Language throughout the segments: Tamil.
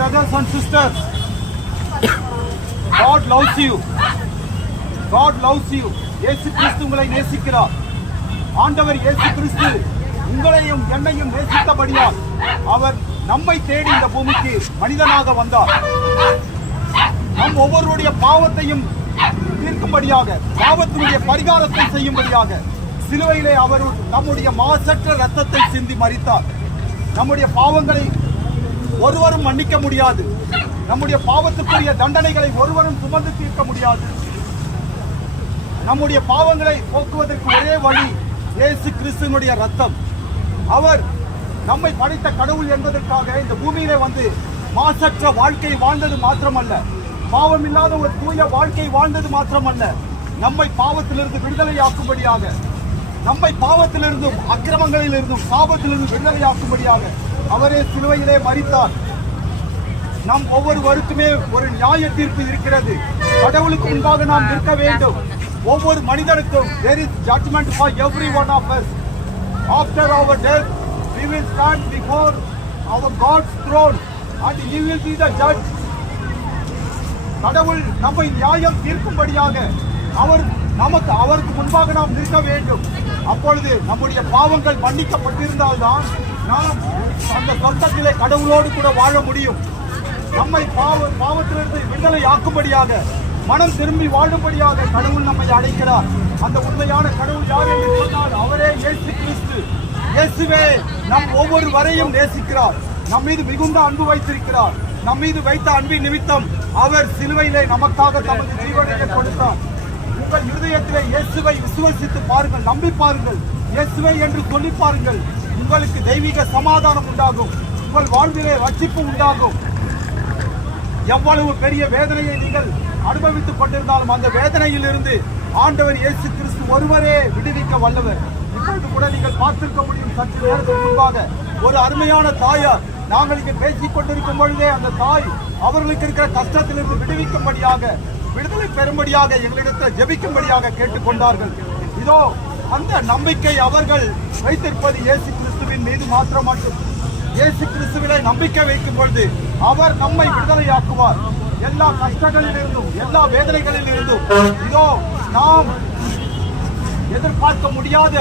brothers and sisters, God loves you. God loves you. இயேசு கிறிஸ்து உங்களை நேசிக்கிறார். ஆண்டவர் இயேசு கிறிஸ்து உங்களையும் என்னையும் நேசித்தபடியால் அவர் நம்மை தேடி இந்த பூமிக்கு மனிதனாக வந்தார். நம் ஒவ்வொருடைய பாவத்தையும் தீர்க்கும்படியாக, பாவத்தினுடைய பரிகாரத்தை செய்யும்படியாக சிலுவையிலே அவர் நம்முடைய மாசற்ற இரத்தத்தை சிந்தி மரித்தார். நம்முடைய பாவங்களை ஒருவரும் மன்னிக்க முடியாது. நம்முடைய பாவத்துக்குரிய தண்டனைகளை ஒருவரும் சுமந்து தீர்க்க முடியாது. நம்முடைய பாவங்களை போக்குவதற்கு ஒரே வழி இயேசு கிறிஸ்துவினுடைய ரத்தம். அவர் நம்மை படைத்த கடவுள் என்பதற்காக இந்த பூமியிலே வந்து மாசற்ற வாழ்க்கை வாழ்ந்தது மாத்திரமல்ல, பாவம் இல்லாத ஒரு தூய வாழ்க்கை வாழ்ந்தது மாத்திரமல்ல, நம்மை பாவத்திலிருந்து விடுதலையாக்கும்படியாக, நம்மை பாவத்திலிருந்தும் அக்கிரமங்களிலிருந்தும் சாபத்திலிருந்து விடுதலையாக்கும்படியாக அவரே சிலுவையிலே மரித்தார். நம் ஒவ்வொருவருக்குமே ஒரு நியாய தீர்ப்பு இருக்கிறது. கடவுளுக்கு முன்பாக நாம் நிற்க வேண்டும். ஒவ்வொரு மனிதனுக்கும் there is judgment for every one of us. After our death we will stand before our God's throne and he will be the judge. கடவுள் நம்மை நியாயம் தீர்க்கும்படியாக அவருக்கு முன்பாக நாம் நிற்க வேண்டும். அப்பொழுது நம்முடைய பாவங்கள் மன்னிக்கப்பட்டிருந்தால்தான் நாம் அந்த சொர்க்கத்திலே கடவுளோடு கூட வாழ முடியும். நம்மை பாவத்திலிருந்து விடுதலை ஆக்கும்படியாக, மனம் திரும்பி வாழும்படியாக கடவுள் நம்மை அழைக்கிறார். அந்த உண்மையான கடவுள் யார் என்று சொன்னால் அவரே இயேசு கிறிஸ்து. இயேசுவே நம் ஒவ்வொருவரையும் நேசிக்கிறார். நம் மீது மிகுந்த அன்பு வைத்திருக்கிறார். நம் மீது வைத்த அன்பின் நிமித்தம் அவர் சிலுவையிலே நமக்காக தமது ஜீவனையை கொடுத்தார். உங்கள் இருதயத்திலே இயேசுவை விசுவாசித்து பாருங்கள், நம்பி பாருங்கள், இயேசுவை என்று சொல்லி பாருங்கள். உங்களுக்கு தெய்வீக சமாதானம் உண்டாகும். உங்கள் வாழ்விலே ரட்சிப்பு உண்டாகும். எவ்வளவு பெரிய வேதனையை நீங்கள் அனுபவித்துக் கொண்டிருந்தாலும் அந்த வேதனையில் இருந்து ஆண்டவர் இயேசு கிறிஸ்து ஒருவரே விடுவிக்க வல்லவர். இப்பொழுது கூட நீங்கள் பார்த்திருக்க முடியும். சற்று நேரத்துக்கு முன்பாக ஒரு அருமையான தாயார், நாங்கள் இங்கே பேசிக் கொண்டிருக்கும் பொழுதே அந்த தாய் அவர்களுக்கு இருக்கிற கஷ்டத்திலிருந்து விடுவிக்கும்படியாக, விடுதலை பெறும்படியாக எங்களிடத்தில் ஜெபிக்கும்படியாக கேட்டுக்கொண்டார்கள். இதோ அந்த நம்பிக்கை அவர்கள் வைத்திருப்பது இயேசு கிறிஸ்துவின் மீது மாத்திரம் மட்டும். இயேசு கிறிஸ்துவிலே நம்பிக்கை வைக்கும் பொழுது அவர் நம்மை விடுதலையாக்குவார். எல்லா கஷ்டங்களில் இருந்தும், எல்லா வேதனைகளில் இருந்தும் இதோ நாம் எதிர்பார்க்க முடியாத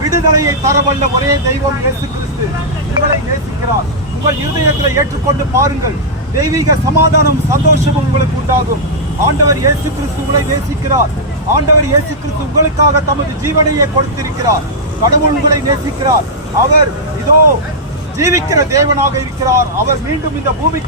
விடுதலையை தரவல்ல ஒரே தெய்வம் இயேசு கிறிஸ்து உங்களை நேசிக்கிறார். உங்கள் இருதயத்தில் ஏற்றுக்கொண்டு பாருங்கள். தெய்வீக சமாதானம், சந்தோஷமும் உங்களுக்கு உண்டாகும். ஆண்டவர் இயேசு கிறிஸ்து உங்களை நேசிக்கிறார். ஆண்டவர் இயேசு கிறிஸ்து உங்களுக்காக தமது ஜீவனையை கொடுத்திருக்கிறார். கடவுள் உங்களை நேசிக்கிறார். அவர் இதோ ஜீவிக்கிற தேவனாக இருக்கிறார். அவர் மீண்டும் இந்த பூமிக்கு